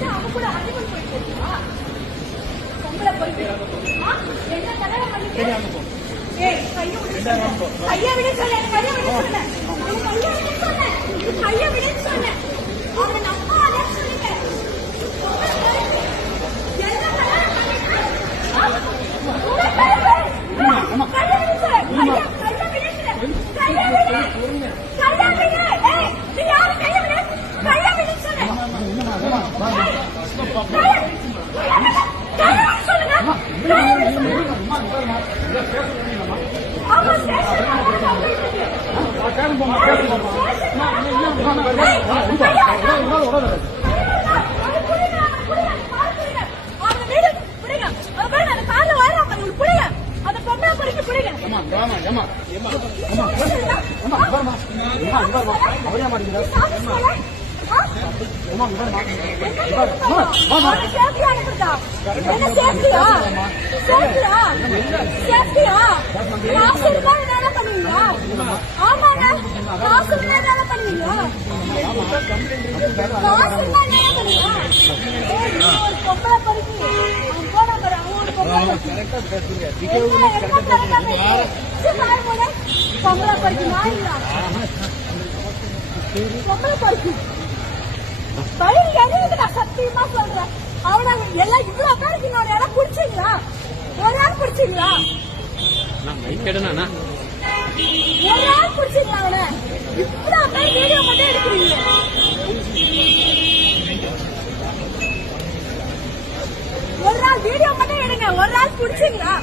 வச்சு அவங்க கூட ஹனிமூன் போயிட்டு இருக்கா? பொம்பளை போயிட்டு என்ன கல்யாணம் பண்ணிட்டு கையை விட சொல்ல கையை விட சொன்ன கையை விட சொன்ன அவங்க நம்ம அதே சொல்லுங்க என்ன கல்யாணம் பொம்பளை படிக்குமா இல்ல பொம்பளை படிக்கு நான் சத்தியமா சொல்றேன். அவனை எல்லாம் இவ்வளவு பேருக்கு இன்னொரு இடம் பிடிச்சீங்களா? ஒரு ஆள் பிடிச்சீங்களா? ஒரு ஆள் பிடிச்சீங்களா? அவனை இவ்வளவு பேர் வீடியோ மட்டும் எடுக்கிறீங்க. ஒரு ஆள் வீடியோ மட்டும் எடுங்க. ஒரு ஆள் பிடிச்சீங்களா?